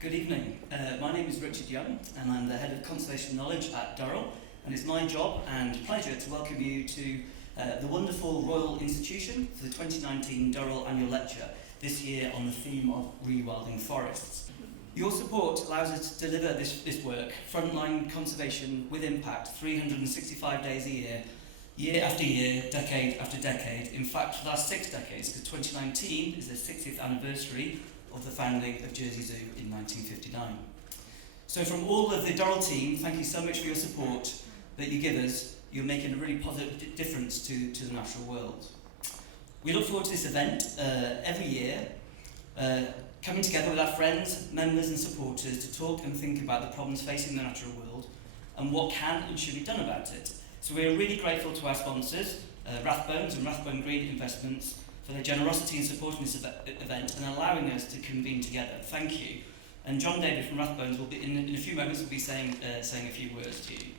Good evening. My name is Richard Young, and I'm the Head of Conservation Knowledge at Durrell, and it's my job and pleasure to welcome you to the wonderful Royal Institution for the 2019 Durrell Annual Lecture, this year on the theme of rewilding forests. Your support allows us to deliver this work, frontline conservation with impact, 365 days a year, year after year, decade after decade. In fact, for the last 6 decades, because 2019 is the 60th anniversary of the founding of Jersey Zoo in 1959. So from all of the Durrell team, thank you so much for your support that you give us. You're making a really positive difference to the natural world. We look forward to this event every year, coming together with our friends, members and supporters to talk and think about the problems facing the natural world and what can and should be done about it. So we are really grateful to our sponsors, Rathbones and Rathbone Green Investments, for their generosity in supporting this event and allowing us to convene together. Thank you. And John David from Rathbones will be in a few moments will be saying a few words to you.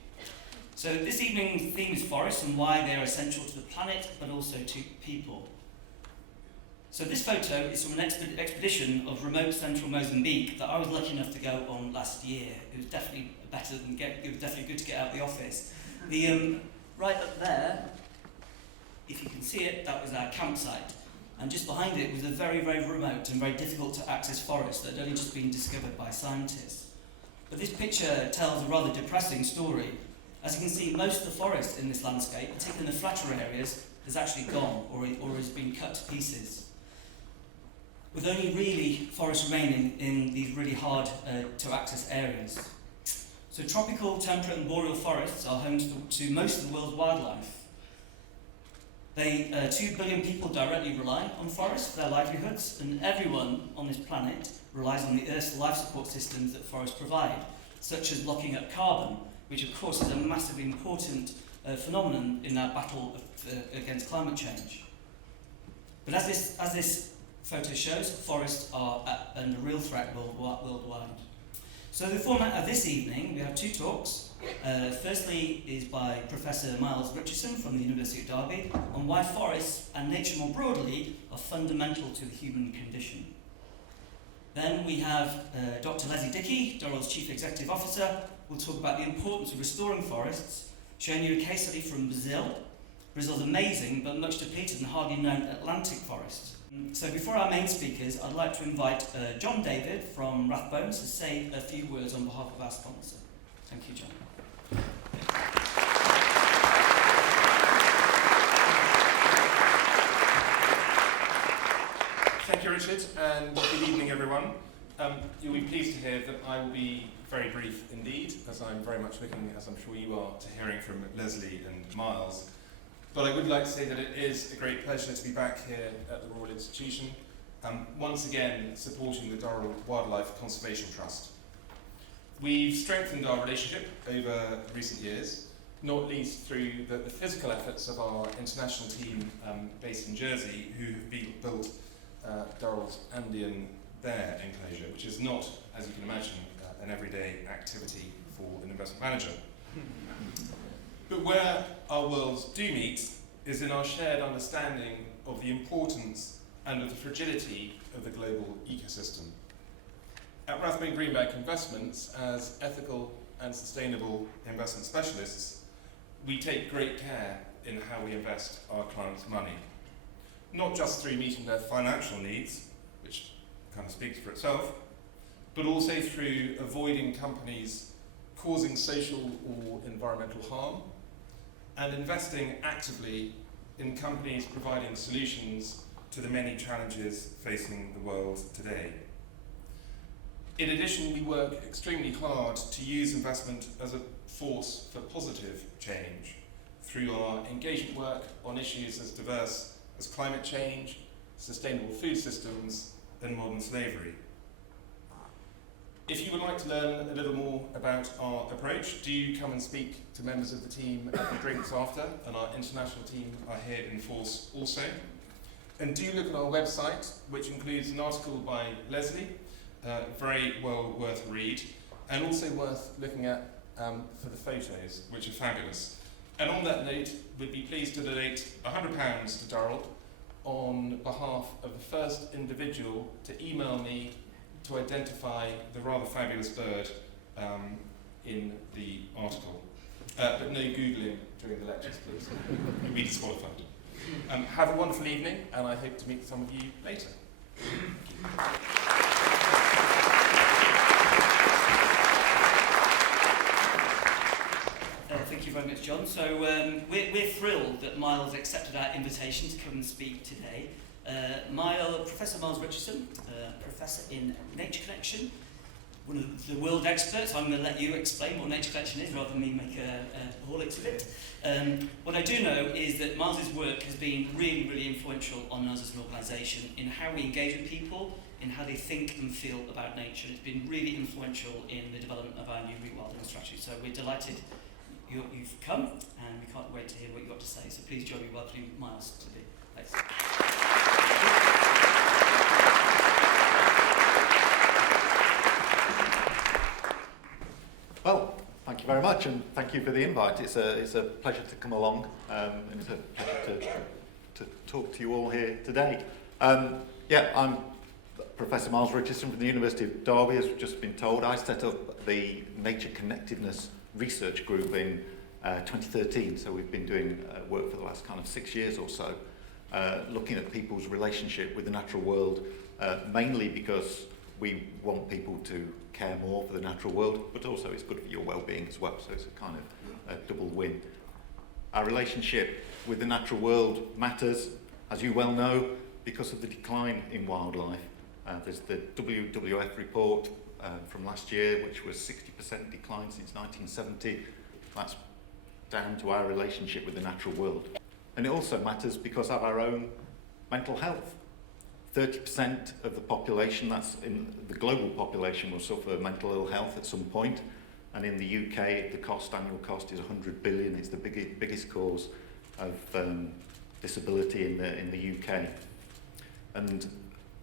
So this evening's theme is forests and why they are essential to the planet, but also to people. So this photo is from an expedition of remote central Mozambique that I was lucky enough to go on last year. It was definitely it was definitely good to get out of the office. The right up there, if you can see it, that was our campsite. And just behind it was a very, very remote and very difficult to access forest that had only just been discovered by scientists. But this picture tells a rather depressing story. As you can see, most of the forest in this landscape, particularly in the flatter areas, has actually gone or has been cut to pieces, with only really forest remaining in these really hard to access areas. So tropical, temperate and boreal forests are home to most of the world's wildlife. 2 billion people directly rely on forests for their livelihoods, and everyone on this planet relies on the Earth's life support systems that forests provide, such as locking up carbon, which of course is a massively important phenomenon in our battle against climate change. But as this photo shows, forests are under real threat worldwide. So the format of this evening, we have 2 talks. Firstly is by Professor Miles Richardson from the University of Derby on why forests and nature more broadly are fundamental to the human condition. Then we have Dr. Lesley Dickie, Durrell's Chief Executive Officer, will talk about the importance of restoring forests, showing you a case study from Brazil. Brazil's amazing but much depleted and hardly known Atlantic forest. So before our main speakers, I'd like to invite John David from Rathbones to say a few words on behalf of our sponsor. Thank you, John. Thank you, Richard, and good evening, everyone. You'll be pleased to hear that I will be very brief indeed, as I'm very much looking, as I'm sure you are, to hearing from Lesley and Miles. But I would like to say that it is a great pleasure to be back here at the Royal Institution, once again supporting the Durrell Wildlife Conservation Trust. We've strengthened our relationship over recent years, not least through the physical efforts of our international team based in Jersey, who have built Durrell's Andean bear enclosure, which is not, as you can imagine, an everyday activity for an investment manager. But where our worlds do meet is in our shared understanding of the importance and of the fragility of the global ecosystem. At Rathbone Greenbank Investments, as ethical and sustainable investment specialists, we take great care in how we invest our clients' money. Not just through meeting their financial needs, which kind of speaks for itself, but also through avoiding companies causing social or environmental harm, and investing actively in companies providing solutions to the many challenges facing the world today. In addition, we work extremely hard to use investment as a force for positive change through our engagement work on issues as diverse as climate change, sustainable food systems, and modern slavery. If you would like to learn a little more about our approach, do come and speak to members of the team at the drinks after, and our international team are here in force also. And do look at our website, which includes an article by Lesley, very well worth a read, and also worth looking at for the photos, which are fabulous. And on that note, we'd be pleased to donate £100 to Durrell on behalf of the first individual to email me to identify the rather fabulous bird in the article. But no Googling during the lectures, please. You'll be disqualified. Have a wonderful evening, and I hope to meet some of you later. Thank you very much, John. So we're thrilled that Miles accepted our invitation to come and speak today. Professor Miles Richardson, Professor in Nature Connection, one of the world experts. I'm going to let you explain what Nature Connection is rather than me make a holics of it. What I do know is that Miles's work has been really, really influential on us as an organisation in how we engage with people, in how they think and feel about nature. It's been really influential in the development of our new rewilding strategy. So we're delighted you've come, and we can't wait to hear what you've got to say. So please join me welcoming Miles to the place. Well, thank you very much, and thank you for the invite. It's a pleasure to come along, and it's a pleasure to talk to you all here today. I'm Professor Miles Richardson from the University of Derby, as we've just been told. I set up the Nature Connectedness Research Group in 2013, so we've been doing work for the last kind of 6 years or so, looking at people's relationship with the natural world, mainly because we want people to care more for the natural world, but also it's good for your well-being as well, so it's a kind of a double win. Our relationship with the natural world matters, as you well know, because of the decline in wildlife. There's the WWF report from last year, which was 60% decline since 1970. That's down to our relationship with the natural world. And it also matters because of our own mental health. 30% of the population, that's in the global population, will suffer mental ill health at some point. And in the UK, the annual cost is 100 billion. It's the biggest cause of disability in the UK. And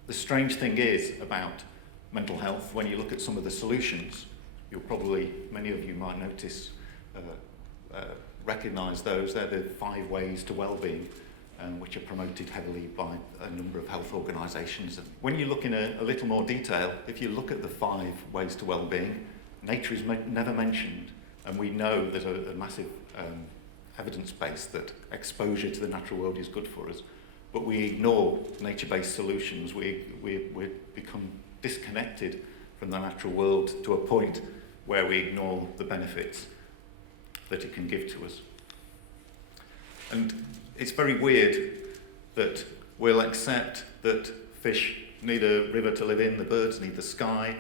the strange thing is about mental health, when you look at some of the solutions, many of you might notice, recognise those. They're the 5 ways to well-being, which are promoted heavily by a number of health organisations. When you look in a little more detail, if you look at the 5 ways to well-being, nature is never mentioned, and we know there's a massive evidence base that exposure to the natural world is good for us, but we ignore nature-based solutions. We become disconnected from the natural world to a point where we ignore the benefits that it can give to us. And it's very weird that we'll accept that fish need a river to live in, the birds need the sky,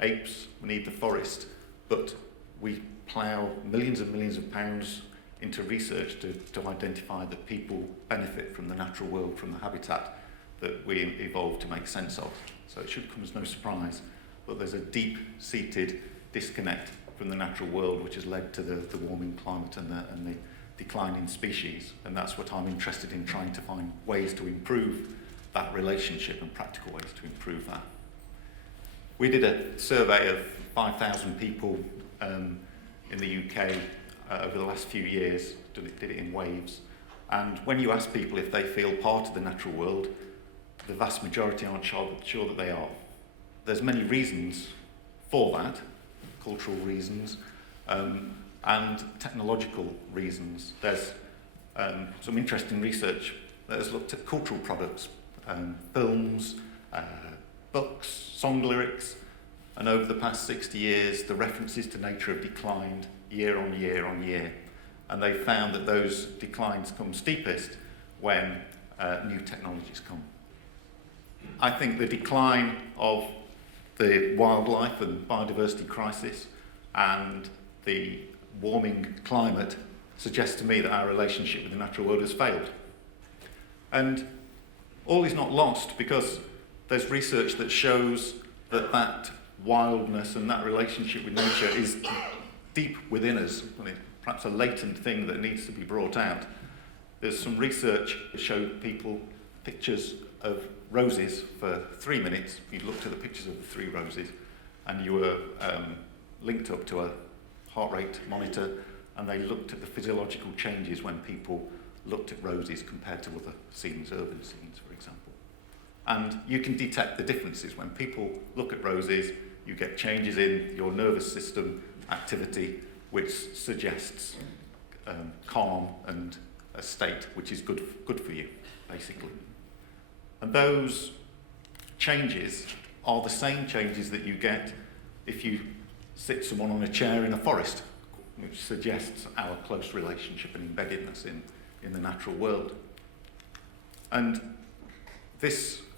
apes need the forest, but we plough millions and millions of pounds into research to identify that people benefit from the natural world, from the habitat that we evolved to make sense of. So it should come as no surprise, but there's a deep-seated disconnect from the natural world which has led to the warming climate and the decline in species, and that's what I'm interested in, trying to find ways to improve that relationship and practical ways to improve that. We did a survey of 5,000 people in the UK over the last few years, did it in waves, and when you ask people if they feel part of the natural world, the vast majority aren't sure that they are. There's many reasons for that, cultural reasons, and technological reasons. There's some interesting research that has looked at cultural products, films, books, song lyrics, and over the past 60 years, the references to nature have declined year on year on year. And they found that those declines come steepest when new technologies come. I think the decline of the wildlife and biodiversity crisis and the warming climate suggests to me that our relationship with the natural world has failed. And all is not lost, because there's research that shows that wildness and that relationship with nature is deep within us, and it's perhaps a latent thing that needs to be brought out. There's some research that showed people pictures of roses for 3 minutes. You looked at the pictures of the 3 roses, and you were linked up to a heart rate monitor, and they looked at the physiological changes when people looked at roses compared to other scenes, urban scenes, for example. And you can detect the differences. When people look at roses, you get changes in your nervous system activity, which suggests calm and a state which is good for you, basically. And those changes are the same changes that you get if you sit someone on a chair in a forest, which suggests our close relationship and embeddedness in the natural world. And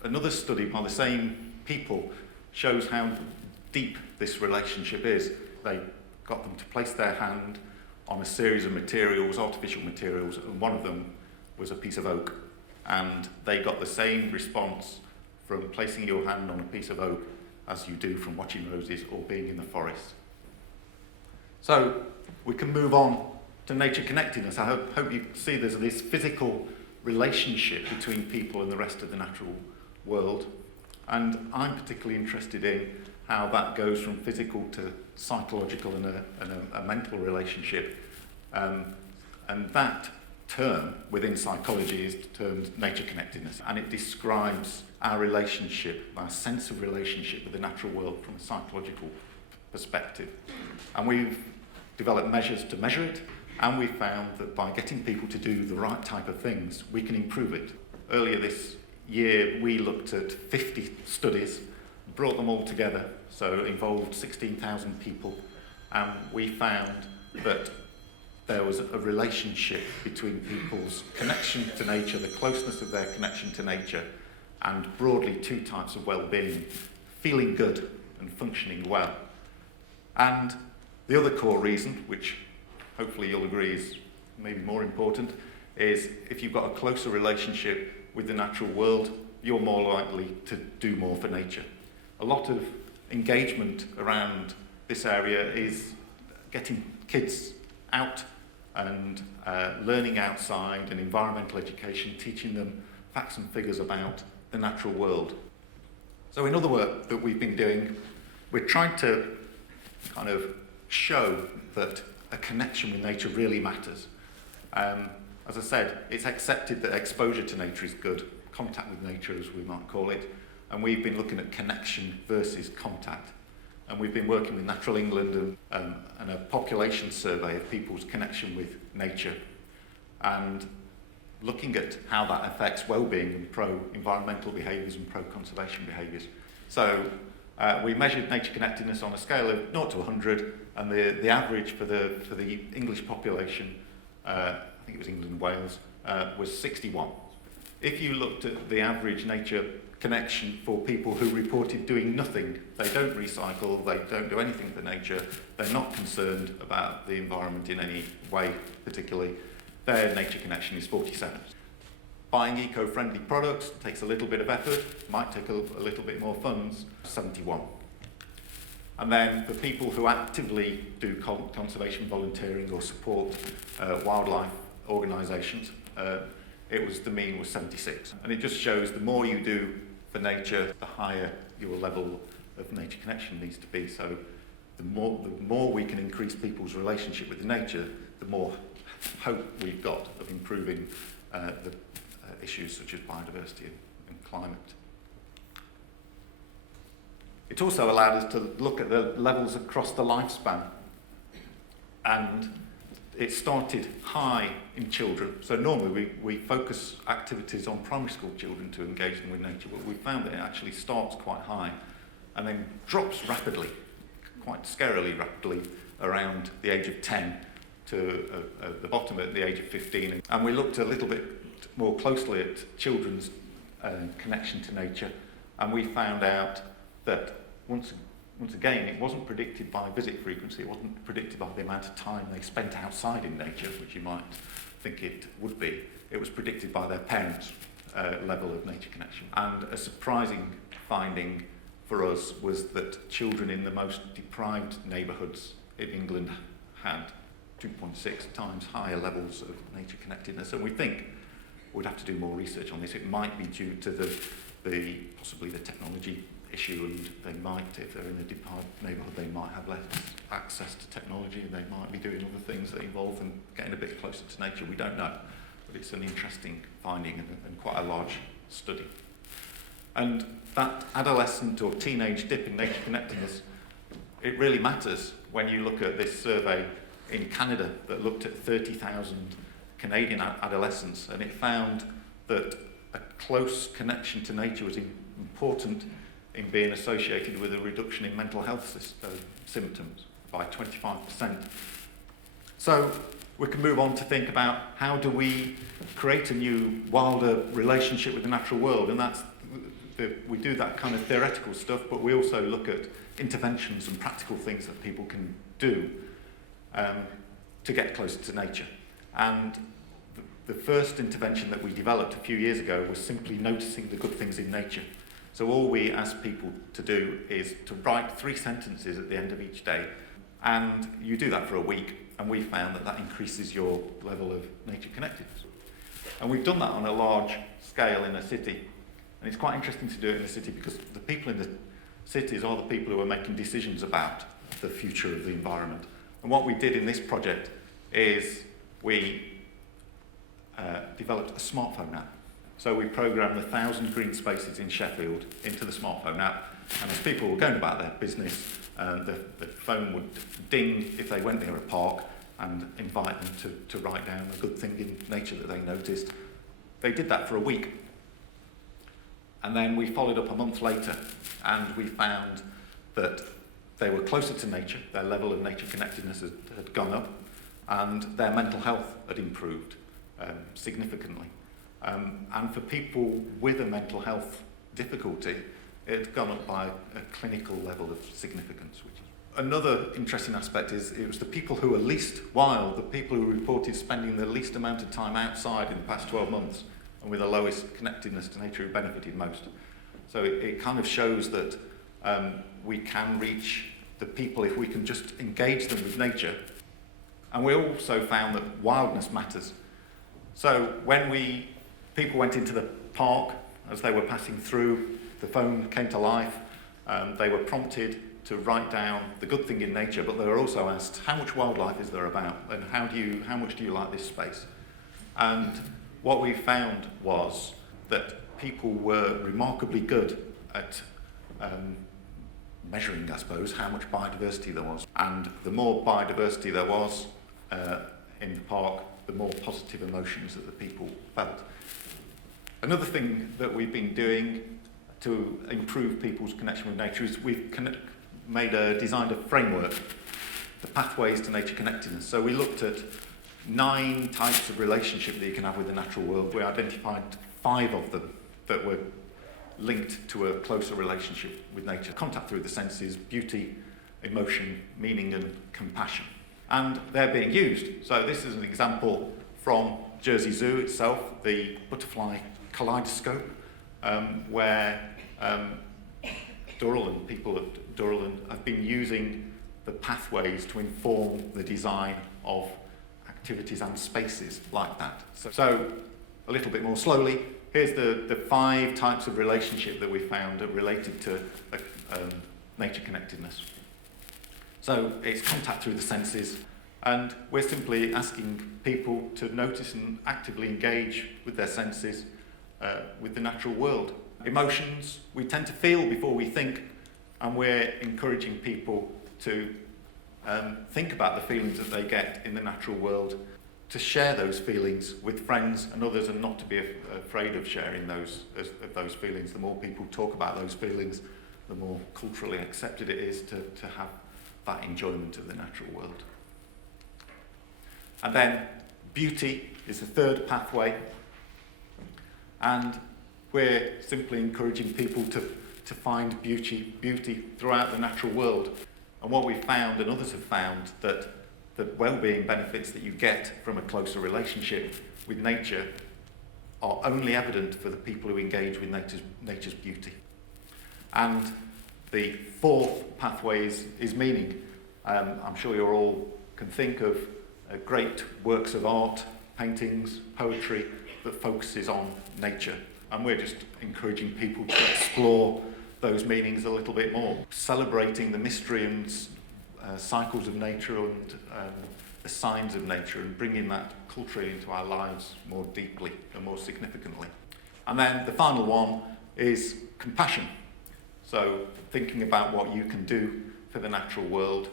another study by the same people shows how deep this relationship is. They got them to place their hand on a series of materials, artificial materials, and one of them was a piece of oak. And they got the same response from placing your hand on a piece of oak as you do from watching roses or being in the forest. So we can move on to nature connectedness. I hope you see there's this physical relationship between people and the rest of the natural world. And I'm particularly interested in how that goes from physical to psychological and a mental relationship. And that term within psychology is termed nature connectedness, and it describes our relationship, our sense of relationship with the natural world from a psychological perspective. And we've developed measures to measure it, and we found that by getting people to do the right type of things, we can improve it. Earlier this year, we looked at 50 studies, brought them all together, so it involved 16,000 people, and we found that there was a relationship between people's connection to nature, the closeness of their connection to nature, and broadly two types of well-being, feeling good and functioning well. And the other core reason, which hopefully you'll agree is maybe more important, is if you've got a closer relationship with the natural world, you're more likely to do more for nature. A lot of engagement around this area is getting kids out and learning outside and environmental education, teaching them facts and figures about the natural world. So in other work that we've been doing, we're trying to kind of show that a connection with nature really matters. As I said, it's accepted that exposure to nature is good, contact with nature as we might call it, and we've been looking at connection versus contact. And we've been working with Natural England and a population survey of people's connection with nature and looking at how that affects well-being and pro-environmental behaviours and pro-conservation behaviours. So we measured nature connectedness on a scale of 0 to 100, and the average for the English population, I think it was England and Wales, was 61. If you looked at the average nature connection for people who reported doing nothing, they don't recycle, they don't do anything for nature, they're not concerned about the environment in any way particularly, their nature connection is 47. Buying eco-friendly products takes a little bit of effort, might take a little bit more funds, 71. And then for people who actively do conservation volunteering or support wildlife organisations, the mean was 76. And it just shows the more you do for nature, the higher your level of nature connection needs to be. So the more we can increase people's relationship with nature, the more hope we've got of improving the issues such as biodiversity and climate. It also allowed us to look at the levels across the lifespan, and it started high in children. So normally we focus activities on primary school children to engage them with nature, but we found that it actually starts quite high and then drops rapidly, quite scarily rapidly, around the age of 10 to the bottom at the age of 15. And we looked a little bit more closely at children's connection to nature, and we found out that once again, it wasn't predicted by visit frequency, it wasn't predicted by the amount of time they spent outside in nature, which you might think it would be. It was predicted by their parents' level of nature connection. And a surprising finding for us was that children in the most deprived neighbourhoods in England had 2.6 times higher levels of nature connectedness. And we think we'd have to do more research on this. It might be due to possibly the technology issue, and they might, if they're in a deprived neighbourhood, they might have less access to technology, and they might be doing other things that involve them getting a bit closer to nature. We don't know, but it's an interesting finding and quite a large study. And that adolescent or teenage dip in nature connectedness, it really matters when you look at this survey in Canada that looked at 30,000 Canadian adolescents, and it found that a close connection to nature was important in being associated with a reduction in mental health symptoms by 25%. So we can move on to think about how do we create a new, wilder relationship with the natural world, and we do that kind of theoretical stuff, but we also look at interventions and practical things that people can do to get closer to nature. And the first intervention that we developed a few years ago was simply noticing the good things in nature. So all we ask people to do is to write 3 sentences at the end of each day, and you do that for a week, and we found that that increases your level of nature connectedness. And we've done that on a large scale in a city, and it's quite interesting to do it in a city because the people in the cities are the people who are making decisions about the future of the environment. And what we did in this project is we developed a smartphone app. So we programmed 1,000 green spaces in Sheffield into the smartphone app, and as people were going about their business, the phone would ding if they went near a park and invite them to write down a good thing in nature that they noticed. They did that for a week. And then we followed up a month later, and we found that they were closer to nature, their level of nature connectedness had gone up, and their mental health had improved significantly. And for people with a mental health difficulty, it had gone up by a clinical level of significance. Another interesting aspect is it was the people who were least wild, the people who reported spending the least amount of time outside in the past 12 months, and with the lowest connectedness to nature who benefited most. So it kind of shows that we can reach the people if we can just engage them with nature. And we also found that wildness matters. So when people went into the park, as they were passing through, the phone came to life. They were prompted to write down the good thing in nature, but they were also asked, how much wildlife is there about, and how much do you like this space? And what we found was that people were remarkably good at measuring, I suppose, how much biodiversity there was. And the more biodiversity there was in the park, the more positive emotions that the people felt. Another thing that we've been doing to improve people's connection with nature is we've designed a framework, the pathways to nature connectedness. So we looked at 9 types of relationship that you can have with the natural world. We identified 5 of them that were linked to a closer relationship with nature. Contact through the senses, beauty, emotion, meaning and compassion. And they're being used. So this is an example from Jersey Zoo itself, the butterfly kaleidoscope, where Durrell and people at Durrell have been using the pathways to inform the design of activities and spaces like that. So a little bit more slowly, here's the 5 types of relationship that we found are related to nature connectedness. So it's contact through the senses, and we're simply asking people to notice and actively engage with their senses with the natural world. Emotions, we tend to feel before we think, and we're encouraging people to think about the feelings that they get in the natural world, to share those feelings with friends and others, and not to be afraid of sharing those feelings. The more people talk about those feelings, the more culturally accepted it is to have that enjoyment of the natural world. And then beauty is the 3rd pathway, and we're simply encouraging people to find beauty throughout the natural world. And what we've found, and others have found, that the well-being benefits that you get from a closer relationship with nature are only evident for the people who engage with nature's beauty. And the 4th pathway is meaning. I'm sure you all can think of great works of art, paintings, poetry that focuses on nature. And we're just encouraging people to explore those meanings a little bit more, celebrating the mystery and cycles of nature and the signs of nature, and bringing that culturally into our lives more deeply and more significantly. And then the final one is compassion. So thinking about what you can do for the natural world.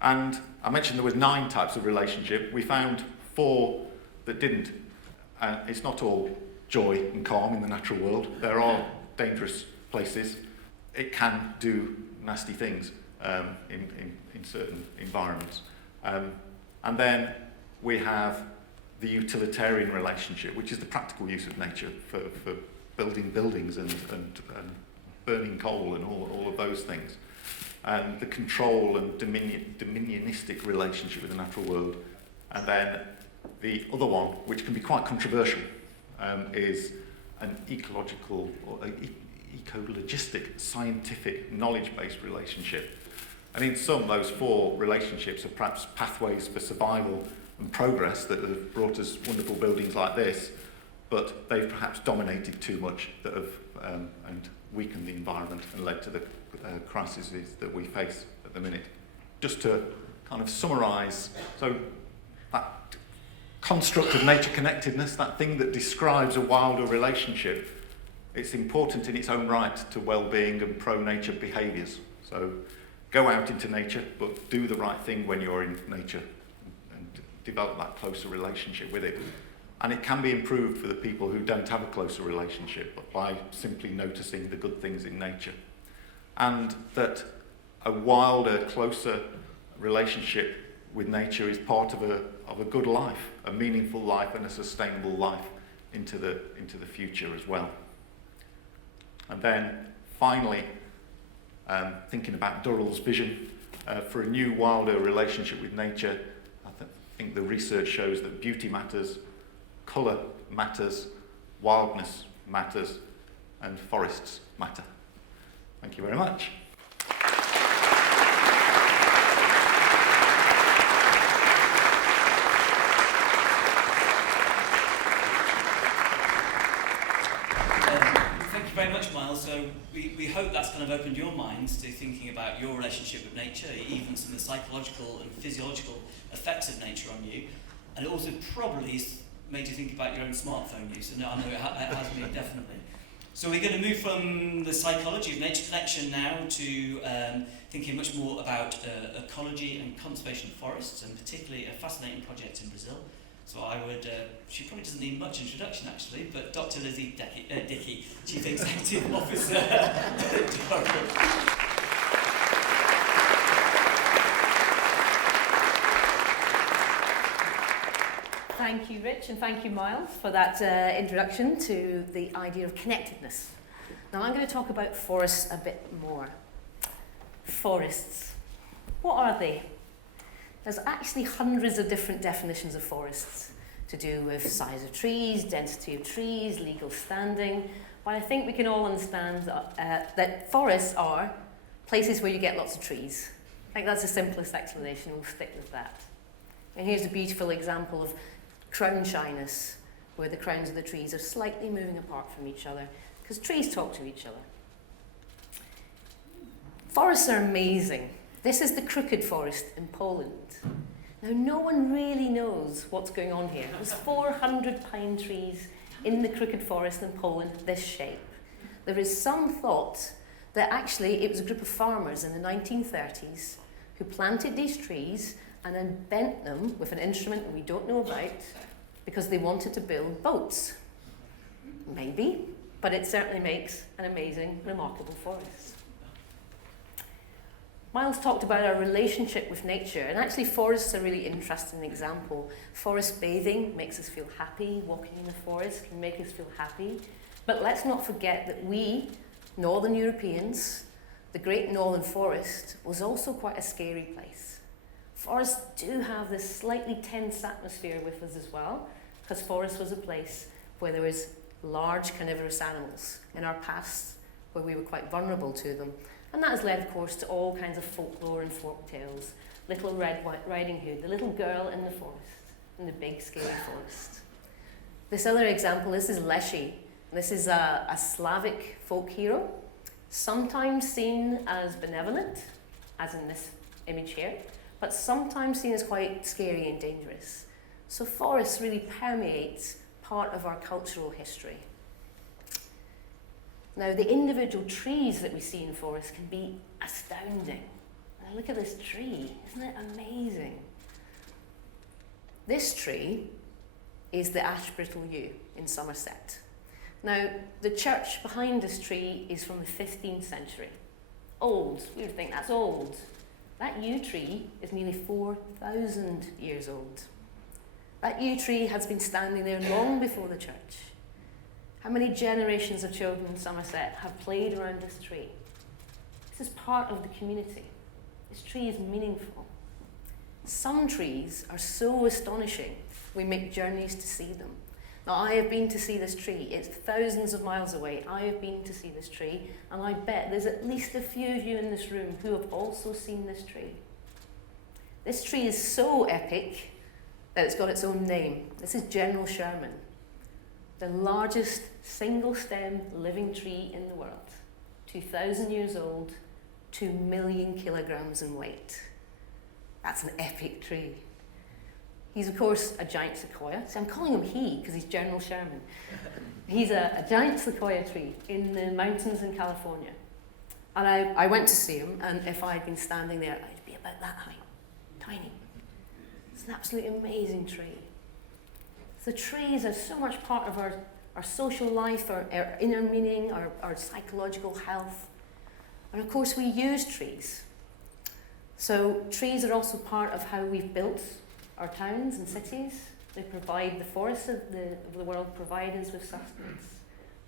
And I mentioned there was 9 types of relationship. We found 4 that didn't. It's not all joy and calm in the natural world. There are dangerous places. It can do nasty things in certain environments. And then we have the utilitarian relationship, which is the practical use of nature for building buildings and burning coal and all of those things. And the control and dominionistic relationship with the natural world. And then the other one, which can be quite controversial, is an ecological or ecologistic, scientific, knowledge-based relationship. And in some, those 4 relationships are perhaps pathways for survival and progress that have brought us wonderful buildings like this, but they've perhaps dominated too much that have and weakened the environment and led to the crises that we face at the minute. Just to kind of summarise, so that construct of nature connectedness, that thing that describes a wilder relationship, it's important in its own right to well-being and pro-nature behaviours. So go out into nature, but do the right thing when you're in nature and develop that closer relationship with it. And it can be improved for the people who don't have a closer relationship, but by simply noticing the good things in nature. And that a wilder, closer relationship with nature is part of a good life, a meaningful life and a sustainable life into the future as well. And then finally, thinking about Durrell's vision for a new, wilder relationship with nature, I think the research shows that beauty matters, colour matters, wildness matters, and forests matter. Thank you very much. Thank you very much, Miles. So we hope that's kind of opened your minds to thinking about your relationship with nature, even some of the psychological and physiological effects of nature on you. And it also probably made you think about your own smartphone use. And I know it has me, definitely. So we're going to move from the psychology of nature connection now to thinking much more about ecology and conservation of forests, and particularly a fascinating project in Brazil. So I would, she probably doesn't need much introduction actually, but Dr. Lesley Dickie, Chief Executive Officer at Durrell. Thank you, Rich, and thank you, Miles, for that introduction to the idea of connectedness. Now I'm going to talk about forests a bit more. Forests. What are they? There's actually hundreds of different definitions of forests to do with size of trees, density of trees, legal standing, but I think we can all understand that forests are places where you get lots of trees. I think that's the simplest explanation, we'll stick with that. And here's a beautiful example of crown shyness, where the crowns of the trees are slightly moving apart from each other, because trees talk to each other. Forests are amazing. This is the crooked forest in Poland. Now, no one really knows what's going on here. There's 400 pine trees in the crooked forest in Poland, this shape. There is some thought that actually it was a group of farmers in the 1930s who planted these trees and then bent them with an instrument we don't know about because they wanted to build boats. Maybe, but it certainly makes an amazing, remarkable forest. Miles talked about our relationship with nature, and actually forests are a really interesting example. Forest bathing makes us feel happy, walking in the forest can make us feel happy, but let's not forget that we, Northern Europeans, the Great Northern Forest was also quite a scary place. Forests do have this slightly tense atmosphere with us as well, because forest was a place where there was large carnivorous animals in our past, where we were quite vulnerable to them. And that has led, of course, to all kinds of folklore and folk tales. Little Red Riding Hood, the little girl in the forest, in the big, scary forest. This other example, this is Lesley. This is a Slavic folk hero, sometimes seen as benevolent, as in this image here, but sometimes seen as quite scary and dangerous. So forests really permeate part of our cultural history. Now, the individual trees that we see in forests can be astounding. Now, look at this tree. Isn't it amazing? This tree is the ash brittle yew in Somerset. Now, the church behind this tree is from the 15th century. Old. We would think that's old. That yew tree is nearly 4,000 years old. That yew tree has been standing there long before the church. How many generations of children in Somerset have played around this tree? This is part of the community. This tree is meaningful. Some trees are so astonishing, we make journeys to see them. Now, I have been to see this tree. It's thousands of miles away. I have been to see this tree, and I bet there's at least a few of you in this room who have also seen this tree. This tree is so epic that it's got its own name. This is General Sherman, the largest single-stem living tree in the world. 2,000 years old, 2 million kilograms in weight. That's an epic tree. He's, of course, a giant sequoia. So I'm calling him he because he's General Sherman. He's a giant sequoia tree in the mountains in California. And I went to see him, and if I had been standing there, I'd be about that high, tiny. It's an absolutely amazing tree. The trees are so much part of our social life, our inner meaning, our psychological health. And of course, we use trees. So trees are also part of how we've built our towns and cities. They provide, the forests of the world provide us with sustenance.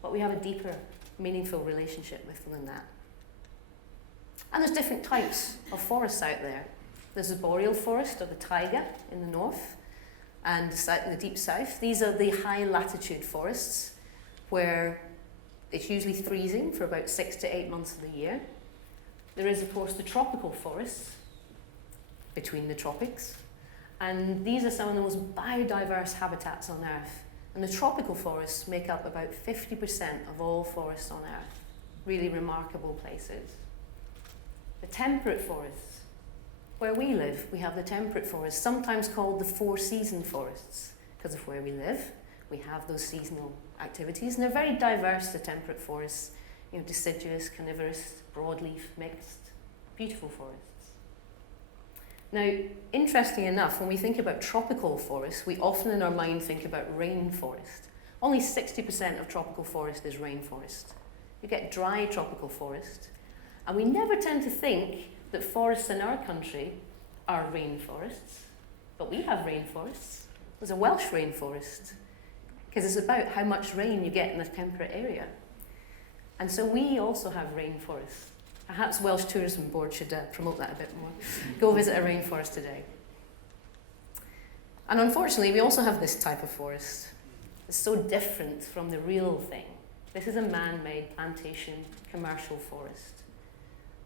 But we have a deeper, meaningful relationship with them than that. And there's different types of forests out there. There's the boreal forest, or the taiga, in the north, and the deep south. These are the high latitude forests, where it's usually freezing for about 6 to 8 months of the year. There is, of course, the tropical forests, between the tropics. And these are some of the most biodiverse habitats on Earth. And the tropical forests make up about 50% of all forests on Earth. Really remarkable places. The temperate forests. Where we live, we have the temperate forests, sometimes called the four-season forests. Because of where we live, we have those seasonal activities. And they're very diverse, the temperate forests. You know, deciduous, carnivorous, broadleaf, mixed. Beautiful forests. Now, interestingly enough, when we think about tropical forests, we often in our mind think about rainforest. Only 60% of tropical forest is rainforest. You get dry tropical forest, and we never tend to think that forests in our country are rainforests, but we have rainforests. There's a Welsh rainforest, because it's about how much rain you get in a temperate area. And so we also have rainforests. Perhaps Welsh Tourism Board should promote that a bit more. Go visit a rainforest today. And unfortunately, we also have this type of forest. It's so different from the real thing. This is a man-made plantation commercial forest.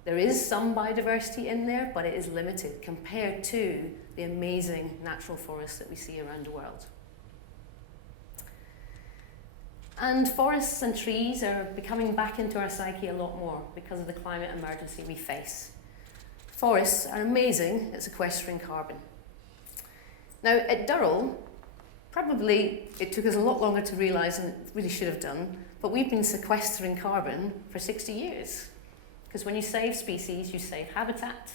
There is some biodiversity in there, but it is limited compared to the amazing natural forests that we see around the world. And forests and trees are becoming back into our psyche a lot more because of the climate emergency we face. Forests are amazing at sequestering carbon. Now, at Durrell, probably it took us a lot longer to realise than it really should have done, but we've been sequestering carbon for 60 years. Because when you save species, you save habitat.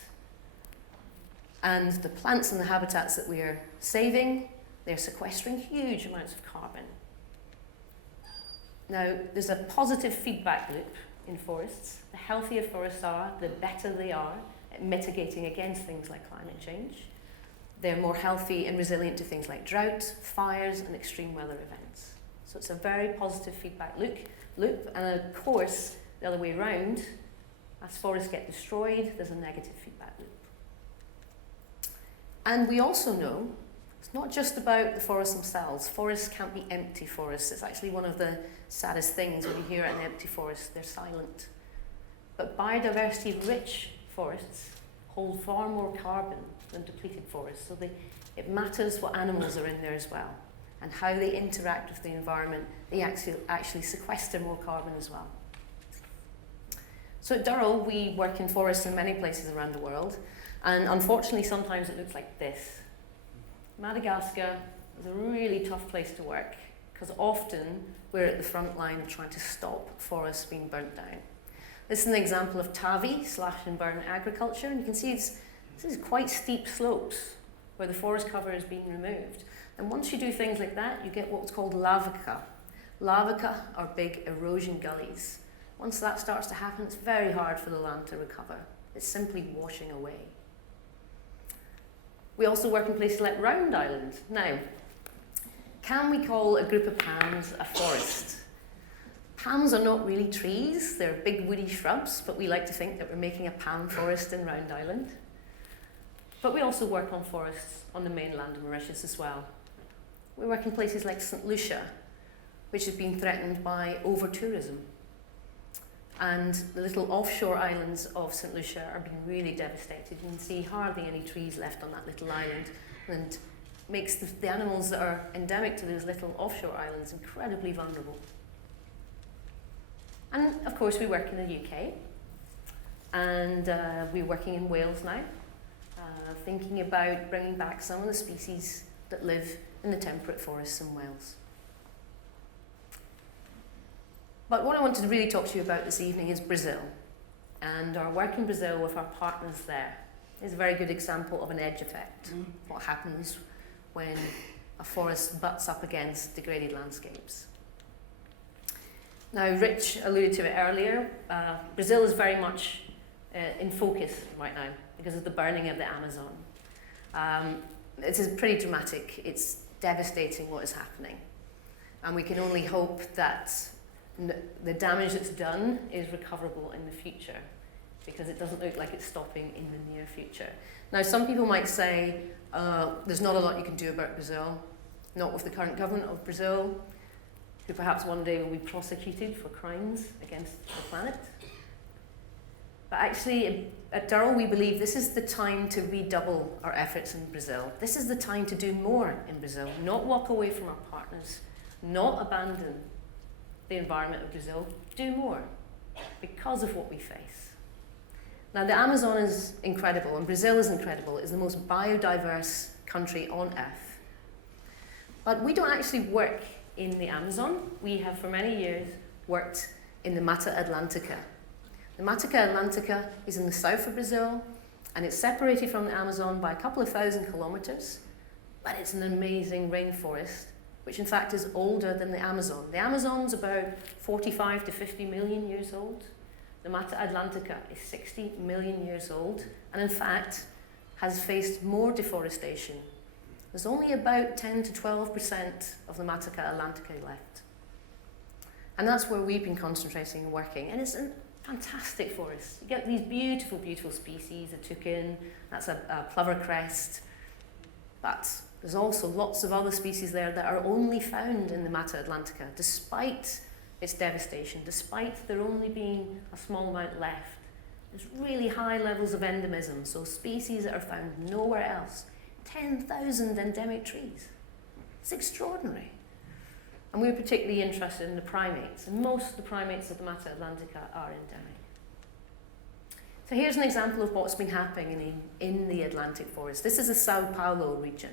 And the plants and the habitats that we are saving, they're sequestering huge amounts of carbon. Now, there's a positive feedback loop in forests. The healthier forests are, the better they are at mitigating against things like climate change. They're more healthy and resilient to things like drought, fires, and extreme weather events. So it's a very positive feedback loop. And of course, the other way around, as forests get destroyed, there's a negative feedback loop. And we also know it's not just about the forests themselves. Forests can't be empty forests. It's actually one of the saddest things when you hear an empty forest, they're silent. But biodiversity-rich forests hold far more carbon than depleted forests. So it matters what animals are in there as well, and how they interact with the environment. They actually sequester more carbon as well. So at Durrell, we work in forests in many places around the world, and unfortunately sometimes it looks like this. Madagascar is a really tough place to work. because often we're at the front line of trying to stop forests being burnt down. This is an example of TAVI, slash and burn agriculture, and you can see this is quite steep slopes where the forest cover is being removed. And once you do things like that, you get what's called lavaca. Lavaca are big erosion gullies. Once that starts to happen, it's very hard for the land to recover. It's simply washing away. We also work in places like Round Island. Now, can we call a group of palms a forest? Palms are not really trees, they're big woody shrubs, but we like to think that we're making a palm forest in Round Island. But we also work on forests on the mainland of Mauritius as well. We work in places like St. Lucia, which has been threatened by over-tourism. And the little offshore islands of St. Lucia are being really devastated. You can see hardly any trees left on that little island, and makes the animals that are endemic to those little offshore islands incredibly vulnerable. And of course we work in the UK, and we're working in Wales now, thinking about bringing back some of the species that live in the temperate forests in Wales. But what I wanted to really talk to you about this evening is Brazil, and our work in Brazil with our partners there is a very good example of an edge effect. What happens when a forest butts up against degraded landscapes. Now, Rich alluded to it earlier. Brazil is very much in focus right now because of the burning of the Amazon. It is pretty dramatic. It's devastating what is happening. And we can only hope that the damage that's done is recoverable in the future, because it doesn't look like it's stopping in the near future. Now, some people might say, there's not a lot you can do about Brazil, not with the current government of Brazil, who perhaps one day will be prosecuted for crimes against the planet. But actually, at Durrell, we believe this is the time to redouble our efforts in Brazil. This is the time to do more in Brazil, not walk away from our partners, not abandon the environment of Brazil, do more because of what we face. Now, the Amazon is incredible, and Brazil is incredible. It's the most biodiverse country on earth. But we don't actually work in the Amazon. We have for many years worked in the Mata Atlantica. The Mata Atlantica is in the south of Brazil, and it's separated from the Amazon by a couple of thousand kilometers, but it's an amazing rainforest, which in fact is older than the Amazon. The Amazon's about 45 to 50 million years old. The Mata Atlantica is 60 million years old, and in fact has faced more deforestation. There's only about 10 to 12% of the Mata Atlantica left. And that's where we've been concentrating and working. And it's a fantastic forest. You get these beautiful, beautiful species, a toucan, that's a plover crest. But there's also lots of other species there that are only found in the Mata Atlantica, despite its devastation, despite there only being a small amount left. There's really high levels of endemism, so species that are found nowhere else. 10,000 endemic trees. It's extraordinary. And we're particularly interested in the primates, and most of the primates of the Mata Atlantica are endemic. So here's an example of what's been happening in the Atlantic forest. This is the Sao Paulo region.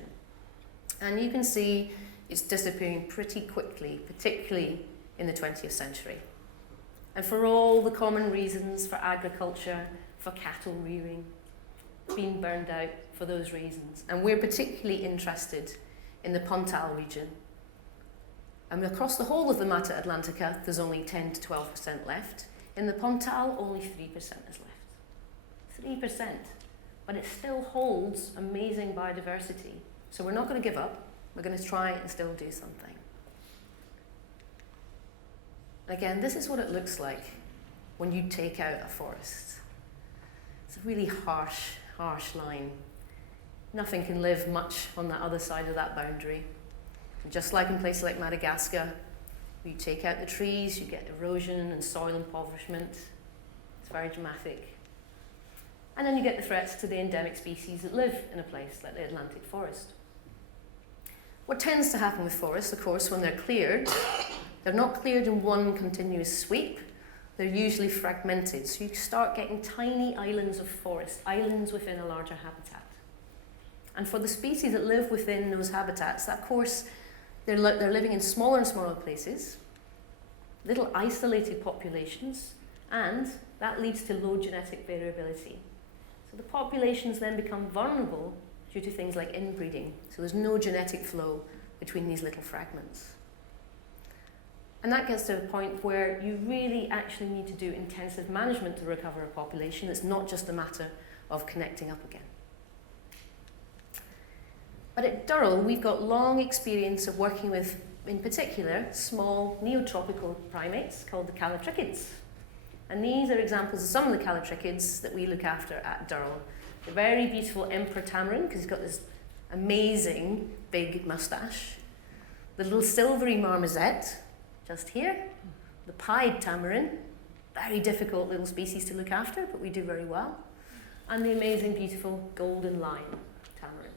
And you can see it's disappearing pretty quickly, particularly in the 20th century. And for all the common reasons, for agriculture, for cattle rearing, being burned out for those reasons. And we're particularly interested in the Pontal region. And across the whole of the Mata Atlantica, there's only 10 to 12% left. In the Pontal, only 3% is left. 3%. But it still holds amazing biodiversity. So we're not going to give up. We're going to try and still do something. Again, this is what it looks like when you take out a forest. It's a really harsh line. Nothing can live much on the other side of that boundary. And just like in places like Madagascar, you take out the trees, you get erosion and soil impoverishment. It's very dramatic. And then you get the threats to the endemic species that live in a place like the Atlantic forest. What tends to happen with forests, of course, when they're cleared, they're not cleared in one continuous sweep. They're usually fragmented. So you start getting tiny islands of forest, islands within a larger habitat. And for the species that live within those habitats, that, of course, They're living in smaller and smaller places, little isolated populations, and that leads to low genetic variability. So the populations then become vulnerable due to things like inbreeding. So there's no genetic flow between these little fragments. And that gets to a point where you really actually need to do intensive management to recover a population. It's not just a matter of connecting up again. But at Durrell, we've got long experience of working with, in particular, small neotropical primates called the calotrichids. And these are examples of some of the calotrichids that we look after at Durrell. The very beautiful Emperor Tamarin, because he's got this amazing big moustache. The little silvery marmoset, just here. The pied tamarin, very difficult little species to look after, but we do very well. And the amazing, beautiful golden lion tamarin.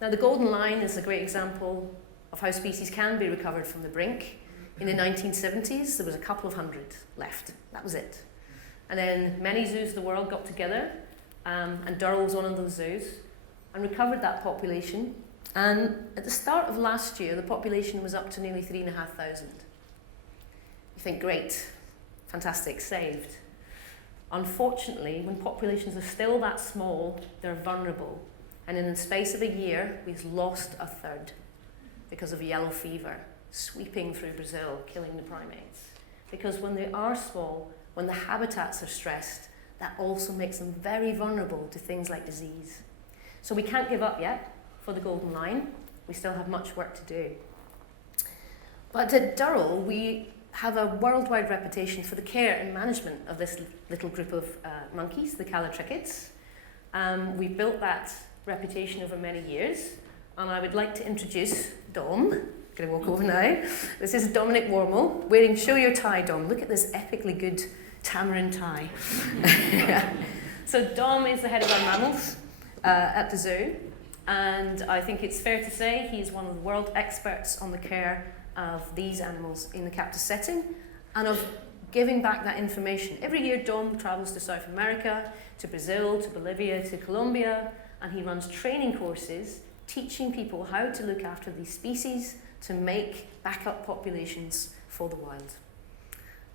Now, the golden lion is a great example of how species can be recovered from the brink. In the 1970s, there was a couple of hundred left. That was it. And then many zoos of the world got together, and Durrell was one of those zoos, and recovered that population. And at the start of last year, the population was up to nearly 3,500. You think, great, fantastic, saved. Unfortunately, when populations are still that small, they're vulnerable. And in the space of a year, we've lost a third because of yellow fever sweeping through Brazil, killing the primates. Because when they are small, when the habitats are stressed, that also makes them very vulnerable to things like disease. So we can't give up yet for the golden lion. We still have much work to do. But at Durrell, we have a worldwide reputation for the care and management of this little group of monkeys, the calotrichids. We built that reputation over many years, and I would like to introduce Dom. I'm going to walk over now. This is Dominic Wormel, wearing, show your tie, Dom. Look at this epically good tamarin tie. So Dom is the head of our mammals at the zoo, and I think it's fair to say he's one of the world experts on the care of these animals in the captive setting and of giving back that information. Every year Dom travels to South America, to Brazil, to Bolivia, to Colombia, and he runs training courses teaching people how to look after these species to make backup populations for the wild.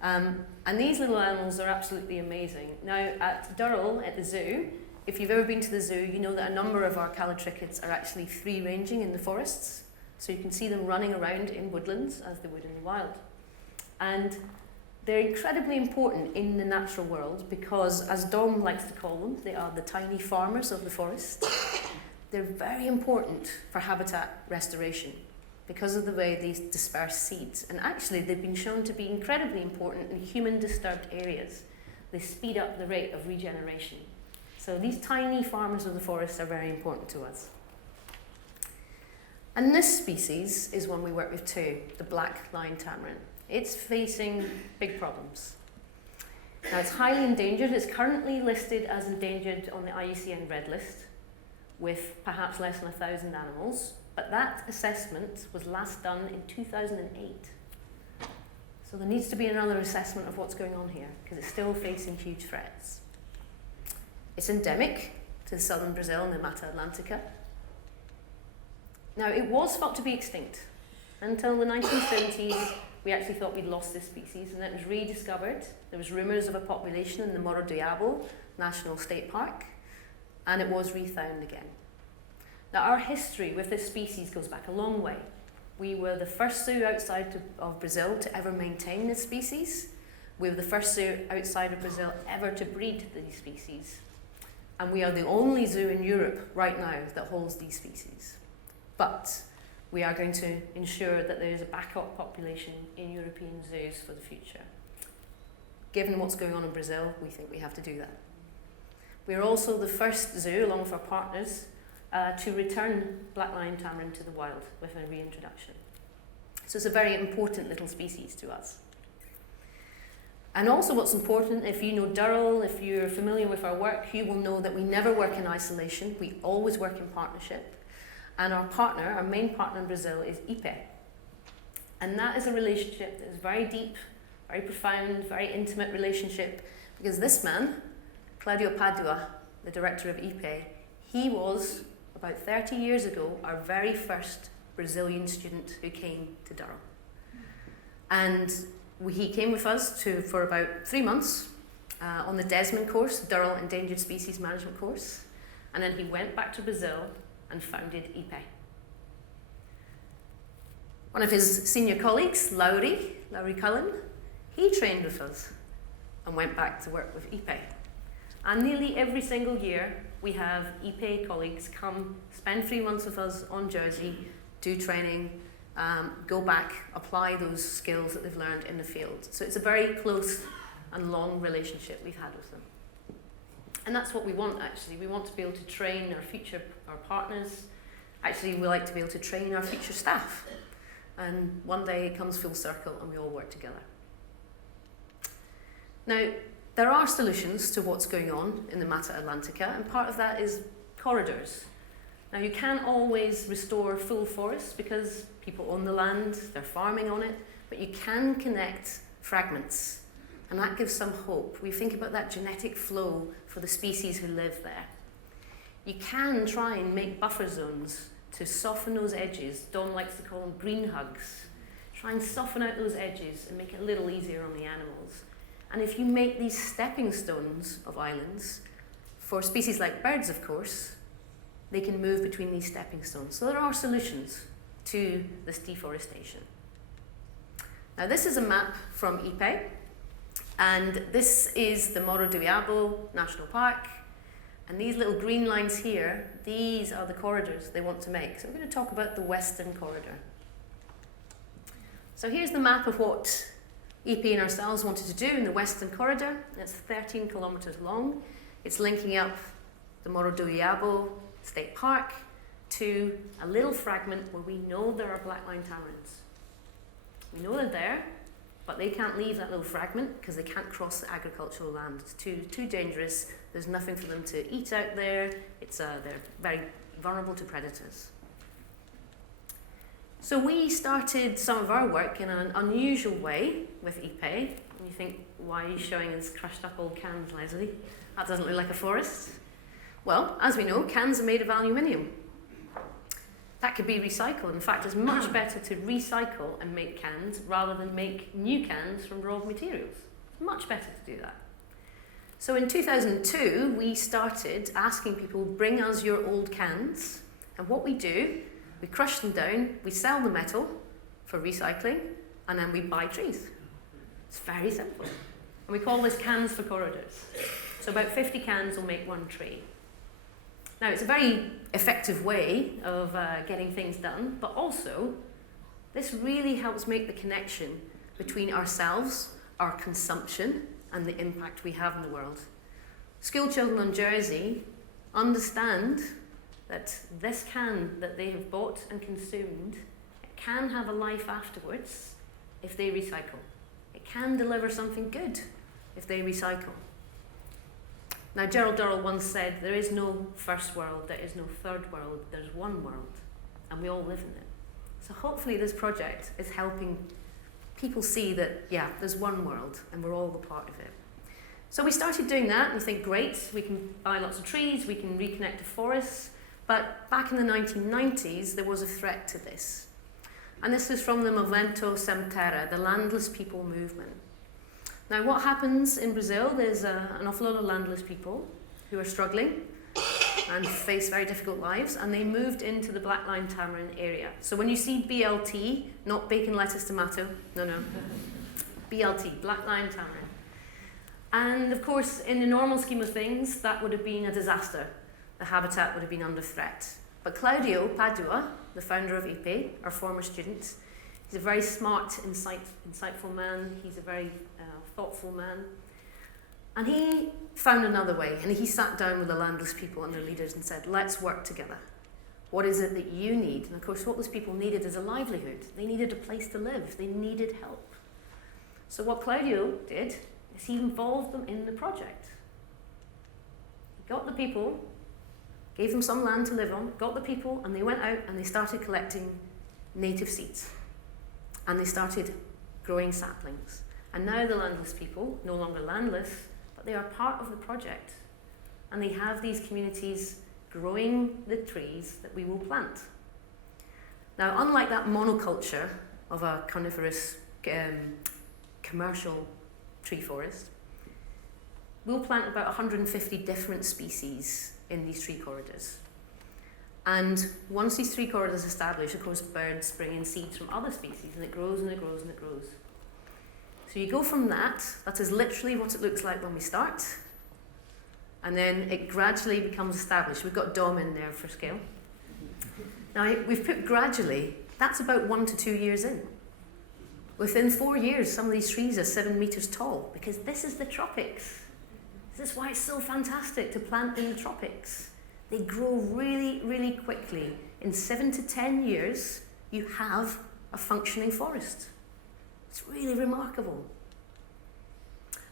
And these little animals are absolutely amazing. Now, at Durrell, at the zoo, if you've ever been to the zoo, you know that a number of our calotrichids are actually free-ranging in the forests. So you can see them running around in woodlands as they would in the wild. And they're incredibly important in the natural world because, as Dom likes to call them, they are the tiny farmers of the forest. They're very important for habitat restoration because of the way they disperse seeds. And actually, they've been shown to be incredibly important in human-disturbed areas. They speed up the rate of regeneration. So these tiny farmers of the forest are very important to us. And this species is one we work with too, the Blackline Tamarin. It's facing big problems. Now, it's highly endangered. It's currently listed as endangered on the IUCN Red List with perhaps less than 1,000 animals. But that assessment was last done in 2008. So there needs to be another assessment of what's going on here because it's still facing huge threats. It's endemic to southern Brazil in the Mata Atlantica. Now, it was thought to be extinct. Until the 1970s, we actually thought we'd lost this species, and it was rediscovered. There was rumours of a population in the Morro do Diabo National State Park, and it was refound again. Now, our history with this species goes back a long way. We were the first zoo outside of Brazil to ever maintain this species. We were the first zoo outside of Brazil ever to breed these species. And we are the only zoo in Europe right now that holds these species. But we are going to ensure that there is a backup population in European zoos for the future. Given what's going on in Brazil, we think we have to do that. We're also the first zoo, along with our partners, to return Blackline Tamarin to the wild with a reintroduction. So it's a very important little species to us. And also what's important, if you know Durrell, if you're familiar with our work, you will know that we never work in isolation. We always work in partnership. And our partner, our main partner in Brazil, is IPE. And that is a relationship that is very deep, very profound, very intimate relationship, because this man, Claudio Padua, the director of IPE, he was, about 30 years ago, our very first Brazilian student who came to Durrell. And he came with us for about 3 months on the Desmond course, Durrell Endangered Species Management course. And then he went back to Brazil and founded IPE. One of his senior colleagues, Lowry Cullen, he trained with us and went back to work with IPE. And nearly every single year, we have IPE colleagues come, spend 3 months with us on Jersey, do training, go back, apply those skills that they've learned in the field. So it's a very close and long relationship we've had with them. And that's what we want, actually. We want to be able to train our partners. Actually, we like to be able to train our future staff. And one day it comes full circle and we all work together. Now, there are solutions to what's going on in the Mata Atlantica, and part of that is corridors. Now, you can't always restore full forests because people own the land, they're farming on it, but you can connect fragments, and that gives some hope. We think about that genetic flow for the species who live there. You can try and make buffer zones to soften those edges. Don likes to call them green hugs. Try and soften out those edges and make it a little easier on the animals. And if you make these stepping stones of islands, for species like birds, of course, they can move between these stepping stones. So there are solutions to this deforestation. Now, this is a map from IPE, and this is the Morro do Diabo National Park. And these little green lines here, these are the corridors they want to make. So we're going to talk about the Western Corridor. So here's the map of what IPE and ourselves wanted to do in the Western Corridor. It's 13 kilometres long. It's linking up the Morro do Diabo State Park to a little fragment where we know there are Blackline Tamarins. We know they're there, but they can't leave that little fragment because they can't cross the agricultural land. It's too dangerous. There's nothing for them to eat out there. They're very vulnerable to predators. So we started some of our work in an unusual way with IPE. And you think, why are you showing us crushed up old cans, Lesley? That doesn't look like a forest. Well, as we know, cans are made of aluminium. That could be recycled. In fact, it's much better to recycle and make cans rather than make new cans from raw materials. It's much better to do that. So in 2002, we started asking people, bring us your old cans. And what we do, we crush them down, we sell the metal for recycling, and then we buy trees. It's very simple. And we call this cans for corridors. So about 50 cans will make one tree. Now, it's a very effective way of getting things done, but also this really helps make the connection between ourselves, our consumption, and the impact we have in the world. School children on Jersey understand that this can that they have bought and consumed, it can have a life afterwards if they recycle. It can deliver something good if they recycle. Now, Gerald Durrell once said, there is no first world, there is no third world, there's one world, and we all live in it. So hopefully this project is helping people see that, yeah, there's one world, and we're all a part of it. So we started doing that, and we think, great, we can buy lots of trees, we can reconnect the forests, but back in the 1990s, there was a threat to this. And this is from the Movimento Sem Terra, the Landless People movement. Now, what happens in Brazil, there's an awful lot of landless people who are struggling and face very difficult lives, and they moved into the Blackline Tamarin area. So when you see BLT, not bacon, lettuce, tomato, no. BLT, Blackline Tamarin. And of course, in the normal scheme of things, that would have been a disaster. The habitat would have been under threat. But Claudio Padua, the founder of IPE, our former student, he's a very smart, insightful man. He's a very thoughtful man. And he found another way, and he sat down with the landless people and their leaders and said, let's work together. What is it that you need? And of course, what those people needed is a livelihood. They needed a place to live. They needed help. So what Claudio did is he involved them in the project. He got the people, gave them some land to live on, got the people, and they went out and they started collecting native seeds. And they started growing saplings. And now the landless people, no longer landless, but they are part of the project. And they have these communities growing the trees that we will plant. Now, unlike that monoculture of a coniferous commercial tree forest, we'll plant about 150 different species in these tree corridors. And once these tree corridors are established, of course, birds bring in seeds from other species, and it grows and it grows and it grows. So you go from that is literally what it looks like when we start, and then it gradually becomes established. We've got Dom in there for scale. Now, we've put gradually, that's about 1 to 2 years in. Within 4 years, some of these trees are 7 meters tall, because this is the tropics. This is why it's so fantastic to plant in the tropics. They grow really, really quickly. In 7 to 10 years, you have a functioning forest. It's really remarkable.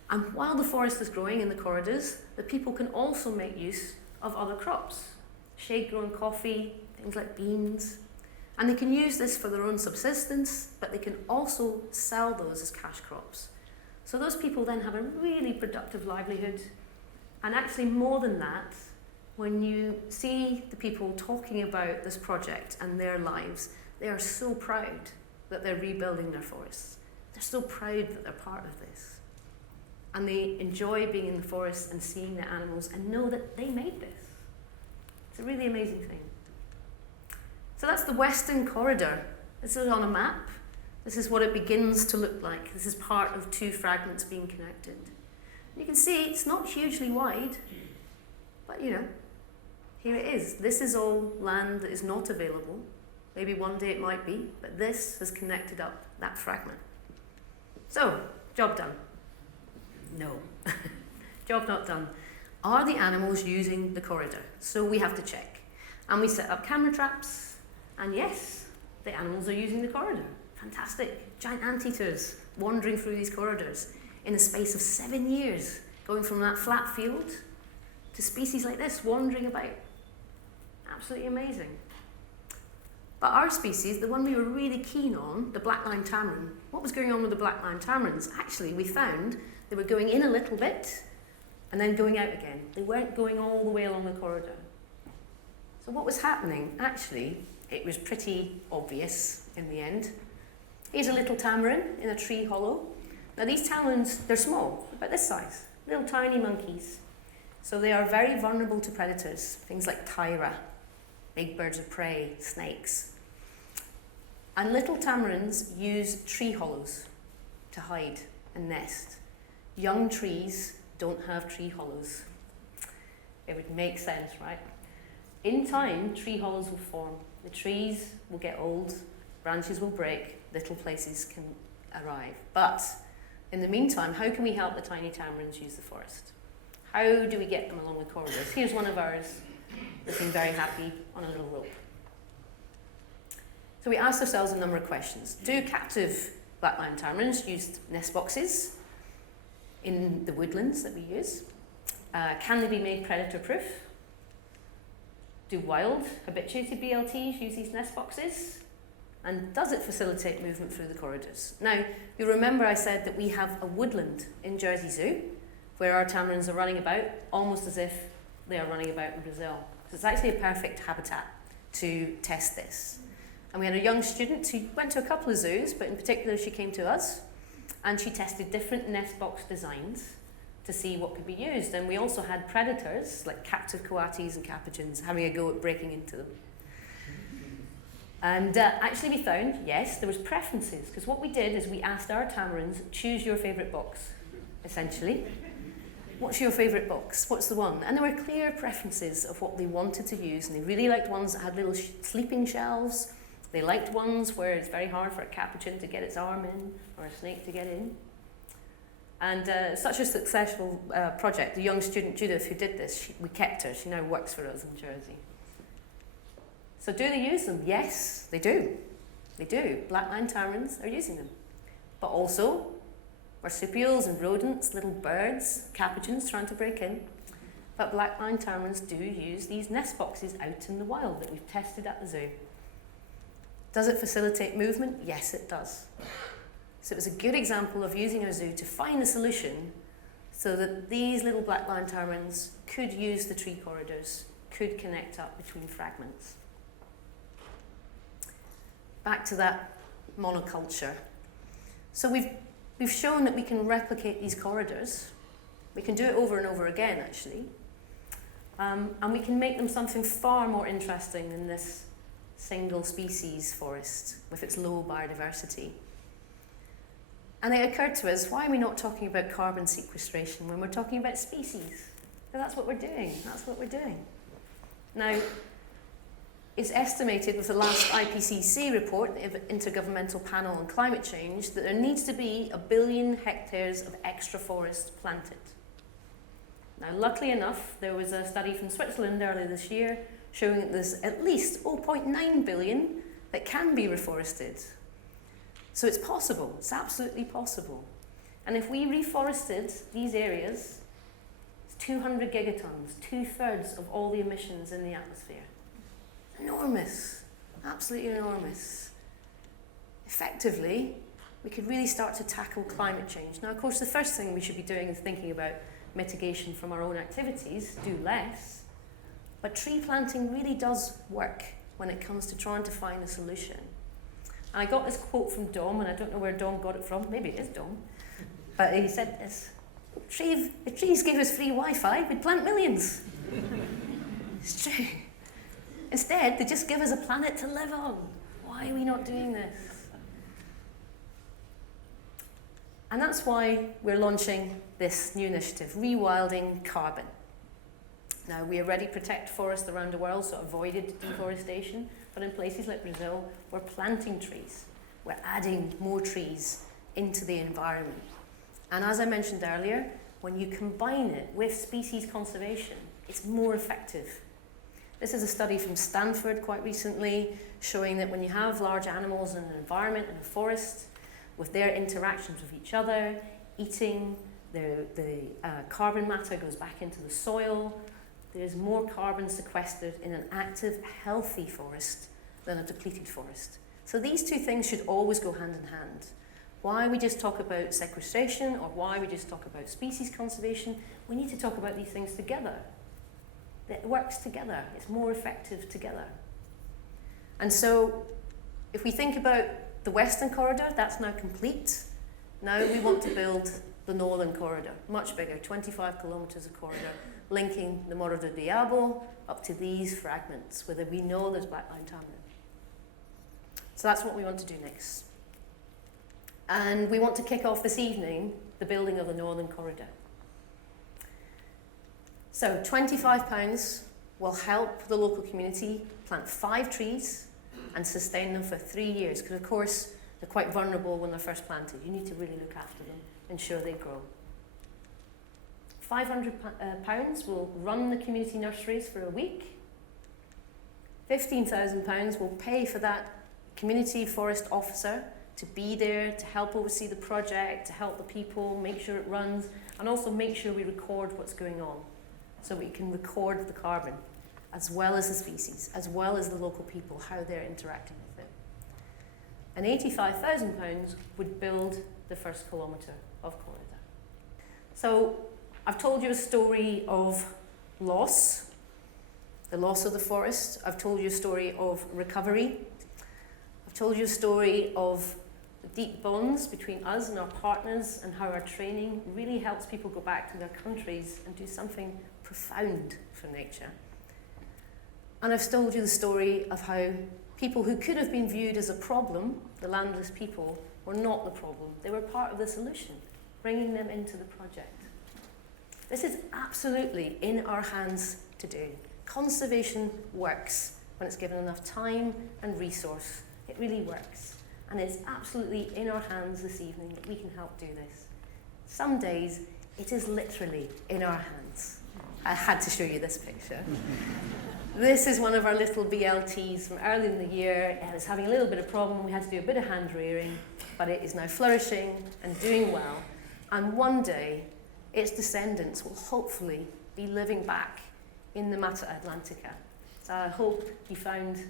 And while the forest is growing in the corridors, the people can also make use of other crops. Shade-grown coffee, things like beans. And they can use this for their own subsistence, but they can also sell those as cash crops. So those people then have a really productive livelihood. And actually more than that, when you see the people talking about this project and their lives, they are so proud that they're rebuilding their forests. They're so proud that they're part of this. And they enjoy being in the forest and seeing the animals and know that they made this. It's a really amazing thing. So that's the Western Corridor. This is on a map. This is what it begins to look like. This is part of 2 fragments being connected. You can see it's not hugely wide, but you know, here it is. This is all land that is not available. Maybe one day it might be, but this has connected up that fragment. So, job done. No. Job not done. Are the animals using the corridor? So we have to check. And we set up camera traps, and yes, the animals are using the corridor. Fantastic. Giant anteaters wandering through these corridors in a space of 7 years, going from that flat field to species like this wandering about. Absolutely amazing. But our species, the one we were really keen on, the Blackline Tamarin, what was going on with the Blackline Tamarins? Actually, we found they were going in a little bit and then going out again. They weren't going all the way along the corridor. So what was happening? Actually, it was pretty obvious in the end. Here's a little tamarin in a tree hollow. Now these tamarins, they're small, about this size, little tiny monkeys. So they are very vulnerable to predators, things like tyra, big birds of prey, snakes. And little tamarins use tree hollows to hide and nest. Young trees don't have tree hollows. It would make sense, right? In time, tree hollows will form. The trees will get old, branches will break, little places can arrive. But in the meantime, how can we help the tiny tamarins use the forest? How do we get them along the corridors? Here's one of ours, looking very happy on a little rope. So we asked ourselves a number of questions. Do captive Blackline Tamarins use nest boxes in the woodlands that we use? Can they be made predator-proof? Do wild, habituated BLTs use these nest boxes? And does it facilitate movement through the corridors? Now, you remember I said that we have a woodland in Jersey Zoo where our tamarins are running about almost as if they are running about in Brazil. So it's actually a perfect habitat to test this. And we had a young student who went to a couple of zoos, but in particular she came to us, and she tested different nest box designs to see what could be used. And we also had predators, like captive coatis and capuchins, having a go at breaking into them. And actually we found, yes, there was preferences, because what we did is we asked our tamarins, choose your favourite box, essentially. What's your favourite box? What's the one? And there were clear preferences of what they wanted to use, and they really liked ones that had little sleeping shelves. They liked ones where it's very hard for a capuchin to get its arm in, or a snake to get in. And such a successful project, the young student Judith who did this, we kept her, she now works for us in Jersey. So do they use them? Yes, they do. They do. Blackline tamarins are using them. But also, marsupials and rodents, little birds, capuchins trying to break in. But blackline tamarins do use these nest boxes out in the wild that we've tested at the zoo. Does it facilitate movement? Yes, it does. So it was a good example of using our zoo to find a solution so that these little blackline tamarins could use the tree corridors, could connect up between fragments. back to that monoculture. So we've shown that we can replicate these corridors. We can do it over and over again, actually. And we can make them something far more interesting than this single species forest with its low biodiversity. And it occurred to us, why are we not talking about carbon sequestration when we're talking about species? Well, that's what we're doing. That's what we're doing. Now, it's estimated with the last IPCC report, the Intergovernmental Panel on Climate Change, that there needs to be 1 billion hectares of extra forest planted. Now, luckily enough, there was a study from Switzerland earlier this year showing that there's at least 0.9 billion that can be reforested. So it's possible, it's absolutely possible. And if we reforested these areas, it's 200 gigatons, 2/3 of all the emissions in the atmosphere. Enormous, absolutely enormous. Effectively, we could really start to tackle climate change. Now, of course, the first thing we should be doing is thinking about mitigation from our own activities, do less. But tree planting really does work when it comes to trying to find a solution. And I got this quote from Dom, and I don't know where Dom got it from. Maybe it is Dom. But he said this, if trees gave us free Wi-Fi, we'd plant millions. It's true. Instead, they just give us a planet to live on. Why are we not doing this? And that's why we're launching this new initiative, Rewilding Carbon. Now, we already protect forests around the world, so avoided deforestation, but in places like Brazil, we're planting trees. We're adding more trees into the environment. And as I mentioned earlier, when you combine it with species conservation, it's more effective. This is a study from Stanford quite recently, showing that when you have large animals in an environment, in a forest, with their interactions with each other, eating, the carbon matter goes back into the soil. There's more carbon sequestered in an active, healthy forest than a depleted forest. So these two things should always go hand in hand. Why we just talk about sequestration or why we just talk about species conservation, we need to talk about these things together. It works together. It's more effective together. And so if we think about the Western corridor, that's now complete. Now we want to build the Northern corridor, much bigger, 25 kilometers of corridor, linking the Morro do Diabo up to these fragments where we know there's Blackline Tamarin. So that's what we want to do next. And we want to kick off this evening the building of the Northern corridor. So £25 will help the local community plant 5 trees and sustain them for 3 years, because of course they're quite vulnerable when they're first planted. You need to really look after them, ensure they grow. £500 will run the community nurseries for a week. £15,000 will pay for that community forest officer to be there, to help oversee the project, to help the people, make sure it runs, and also make sure we record what's going on, so we can record the carbon, as well as the species, as well as the local people, how they're interacting with it. And £85,000 would build the first kilometre of corridor. So I've told you a story of loss, the loss of the forest. I've told you a story of recovery. I've told you a story of the deep bonds between us and our partners, and how our training really helps people go back to their countries and do something profound for nature. And I've told you the story of how people who could have been viewed as a problem, the landless people, were not the problem. They were part of the solution, bringing them into the project. This is absolutely in our hands to do. Conservation works when it's given enough time and resource. It really works. And it's absolutely in our hands this evening that we can help do this. Some days, it is literally in our hands. I had to show you this picture. This is one of our little BLTs from early in the year. It was having a little bit of problem. We had to do a bit of hand rearing, but it is now flourishing and doing well. And one day, its descendants will hopefully be living back in the Mata Atlantica. So I hope you found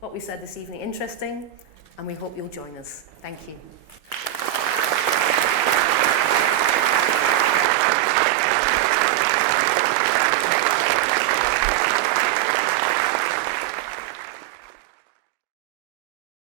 what we said this evening interesting, and we hope you'll join us. Thank you.